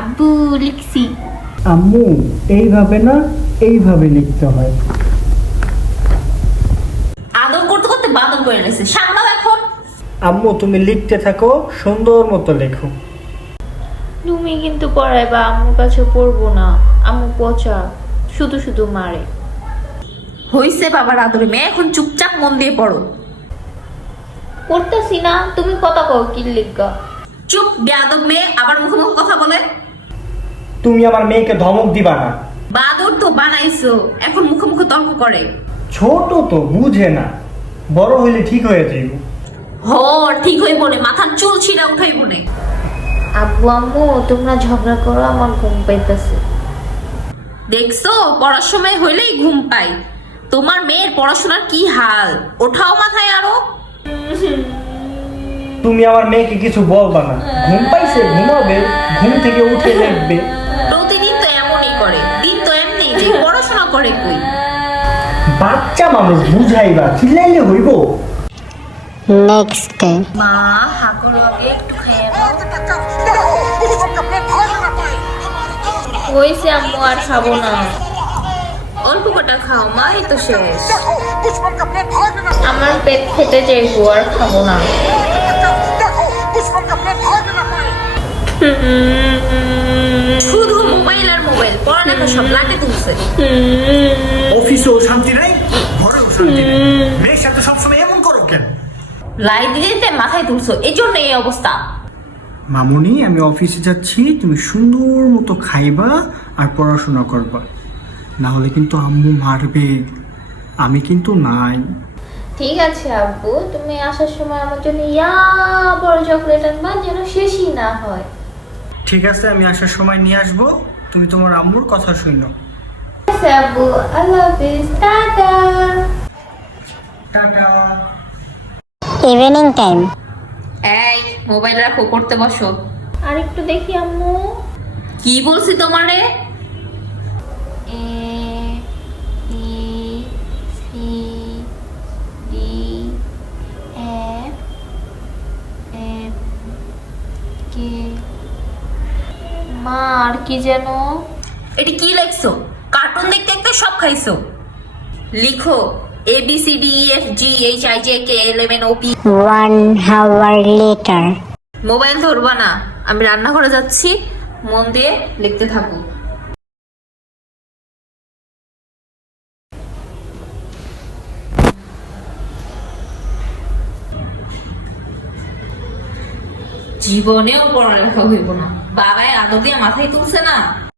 আব্বু লিখছি। আম্মু এইভাবে না এইভাবে লিখতে হয়। আদর করতে করতে বাদর করে রয়েছে সামলাও এখন। আম্মু তুমি লিখতে থাকো সুন্দর মতো লেখো। তুমি কিন্তু পড়াইবা আম্মুর কাছে পড়ব না। আম্মু পচা শুধু শুধু মারে। হইছে বাবার আদরে। মেয়ে এখন চুপচাপ মন দিয়ে পড়ো। পড়তেছি না তুমি কথা কও কি লিখবা? চুপ বেয়াদব মেয়ে আবার মুখে মুখে কথা বলে। তুমি আমার মেয়েকে ধমক দিবা না। বাদর তো বানাইছো এখন মুখে মুখে তর্ক করে। ছোট তো বুঝে না। বড় হইলে ঠিক হয়ে যাইব। হ ঠিক হই বলে মাথার চুল ছিঁড়া উঠাই বলে আব্বু আম্মু তোমরা ঝগড়া করো আমার ঘুম পাইতেছে। দেখছ পড়ার সময় হইলেই ঘুম পাই। তোমার মেয়ের পড়াশোনার কি হাল? ওঠাও মাথায় আরও। তুমি আমার মেয়েকে কিছু বলবা না। ঘুম পাইছে ঘুমাবে ঘুম থেকে উঠে দেখবে। বাচ্চা মানুষ বুঝাইবা চিল্লাইলে হইব। Next day. মা হাকর লগে একটু খেয়ে হয়েছে আম্মু আর খাব না। অল্প কটা খাও মা এই তো শেষ। আমার পেট খেতে চাইব আর খাব না। শুধু মোবাইল আর মোবাইল পড়ালেখা সব লাটে তুলছে। অফিসেও শান্তি নাই ঘরেও শান্তি নেই। মেয়ের সাথে সবসময় এমন করো কেন? লাই দিতে দিতে মাথায় তুলছো এই জন্য এই অবস্থা। মামুনি আমি অফিসে যাচ্ছি তুমি সুন্দর মতো খাইবা আর পড়াশোনা করবা। না হলে কিন্তু আম্মু মারবে। আমি কিন্তু নাই। ঠিক আছে আব্বু তুমি আসার সময় আমার জন্য ইয়া বড় চকলেট আনবা যেন শেষই না হয়। ঠিক আছে আমি আসার সময় নিয়ে আসব। তুমি তোমার আম্মুর কথা শুনো। আছে আব্বু আল্লাহ হাফিজ টাটা টাটা Evening time. এই মোবাইল রাখো করতে বসো। আর একটু দেখি আম্মু। কি বলছি তোমারে? A B C D F F K মা আর কি যেন? এটি কি লেখছো? সব খাইছো? লিখো A B C D F G H I J K L M N O P One hour later. Mobile ধরবা না আমি রান্নাঘরে যাচ্ছি মন দিয়ে লিখতে থাকো। জীবনেও পড়ালেখা হইব না। বাবায় দিয়ে মাথায় তুলছে না।